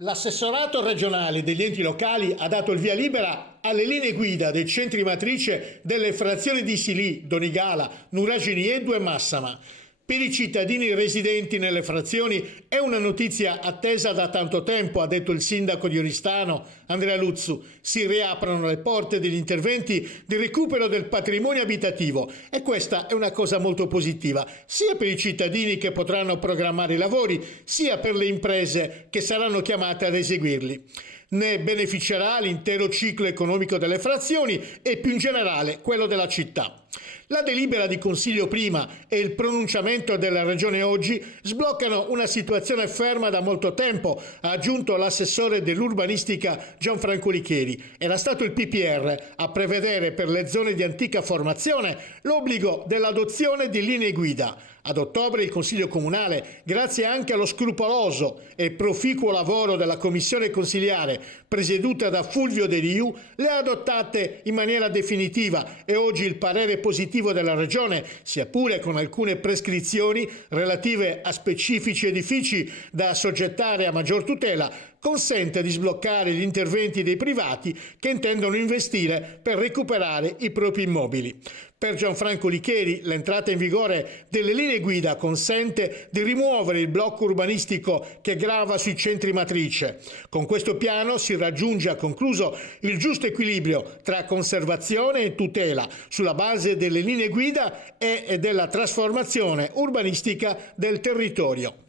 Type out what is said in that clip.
L'assessorato regionale degli enti locali ha dato il via libera alle linee guida dei centri matrice delle frazioni di Silì, Donigala, Nuraginieddu e Massama. Per i cittadini residenti nelle frazioni è una notizia attesa da tanto tempo, ha detto il sindaco di Oristano, Andrea Luzzu. Si riaprono le porte degli interventi di recupero del patrimonio abitativo e questa è una cosa molto positiva, sia per i cittadini che potranno programmare i lavori, sia per le imprese che saranno chiamate ad eseguirli. Ne beneficerà l'intero ciclo economico delle frazioni e più in generale quello della città. La delibera di Consiglio prima e il pronunciamento della Regione oggi sbloccano una situazione ferma da molto tempo, ha aggiunto l'assessore dell'urbanistica Gianfranco Licheri. Era stato il PPR a prevedere per le zone di antica formazione l'obbligo dell'adozione di linee guida. Ad ottobre il Consiglio Comunale, grazie anche allo scrupoloso e proficuo lavoro della Commissione Consiliare presieduta da Fulvio De Riu, le ha adottate in maniera definitiva e oggi il parere positivo della Regione, sia pure con alcune prescrizioni relative a specifici edifici da assoggettare a maggior tutela, consente di sbloccare gli interventi dei privati che intendono investire per recuperare i propri immobili. Per Gianfranco Licheri l'entrata in vigore delle linee guida consente di rimuovere il blocco urbanistico che grava sui centri matrice. Con questo piano si raggiunge, ha concluso, il giusto equilibrio tra conservazione e tutela sulla base delle linee guida e della trasformazione urbanistica del territorio.